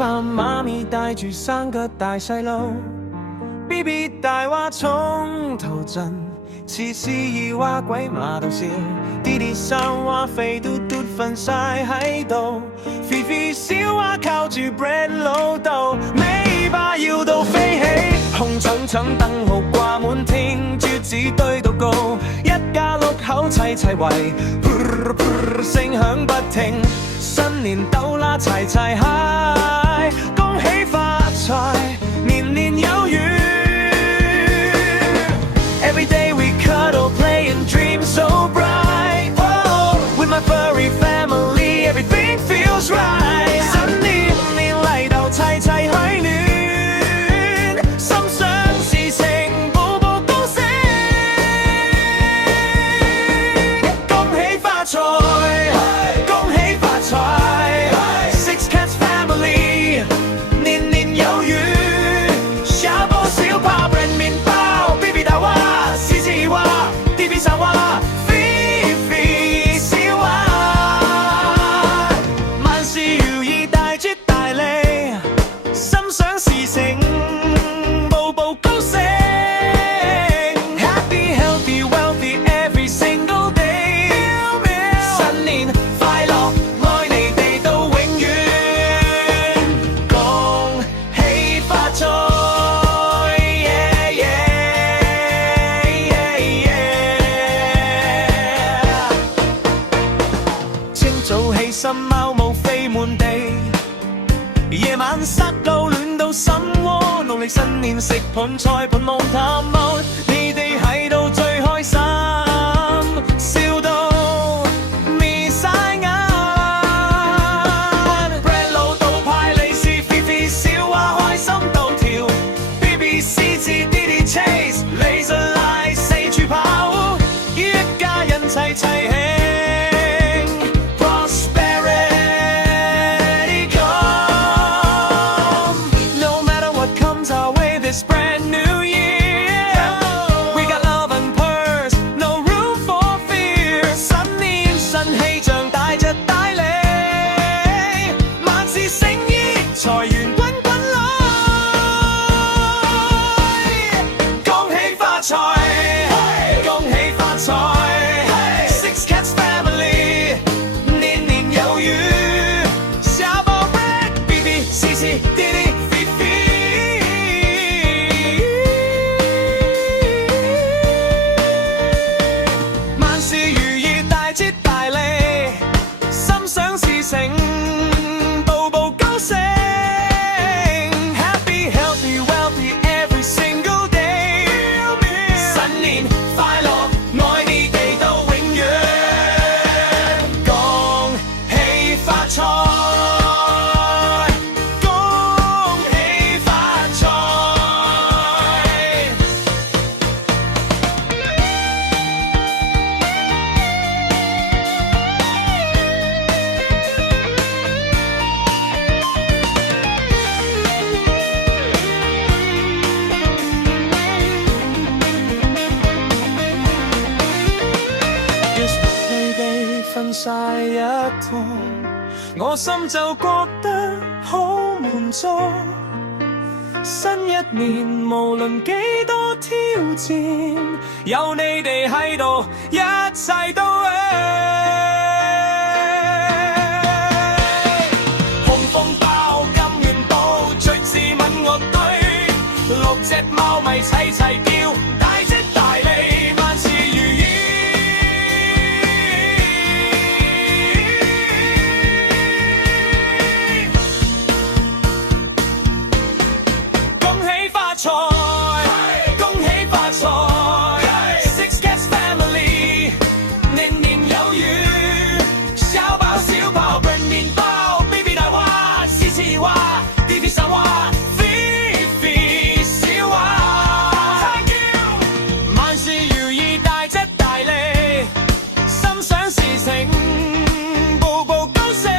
爸媽咪帶住生個大細路 ，BB 大話從頭震，次次二話鬼馬到笑，弟弟三話肥嘟嘟瞓晒喺度，肥肥小話靠住 bread 老豆，尾巴搖到飛起，紅橙橙燈號掛滿天，豬子堆到高，一家六口齊齊圍，聲響不停，新年鬥啦齊齊嗨，恭喜發財，年年有餘。Every day we cuddle, play and dream so bright. Oh, with my furry family, everything feels right. 新年年嚟到齊齊許願，心想事成，步步高升，恭喜發財，恭喜發財。Six Cats Family， 年年有餘，小波小炮 bread 麵包 ，BB 大話。早起身貓毛飛滿地，夜晚塞到暖到心窩，農曆新年食盤菜盤冇淡冇，你哋喺度最開心，笑到眯晒眼。Bread 老豆派利是，肥肥小話開心到跳 ，BB 獅子弟弟 chase， laser light 四處跑，一家人齊齊起。This brand new year, we got love and purse, no room for fear. 新年新氣象，大隻大利，萬事勝意，財源滾滾來，恭喜發財，恭喜發財。Six Cats Family， 年年有餘，小寶貝 BB 試試弟弟。步步高升 ，Happy healthy wealthy every single day。新年快樂，愛你哋到永遠，恭喜發財，恭喜發財。分晒一趟，我心就覺得好滿足。新一年無論幾多挑戰，有你哋喺度，一切都紅風包、金元寶，最自問我對六隻貓咪齊齊叫，大隻大利，萬事如意。恭喜發財 ，Six Cats Family， 年年有餘，小包小炮 bread 麵包 ，BB 大話，獅子話，弟弟三話，肥肥小話。Thank you， 萬事如意，大隻大利，心想事成，步步高升。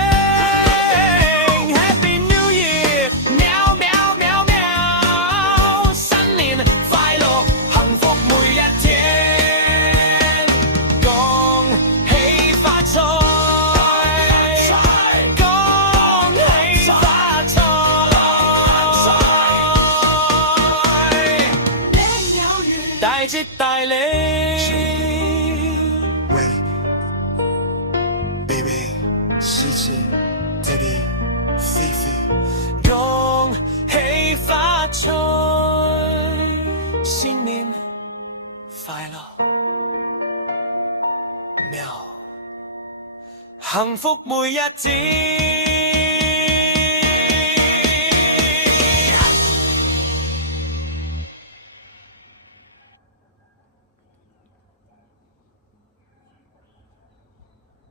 Happy New Year，喵喵喵喵。大吉大利。喂，baby，是指 Daddy，Fifi，恭喜發財，新年快樂，喵，幸福每一天。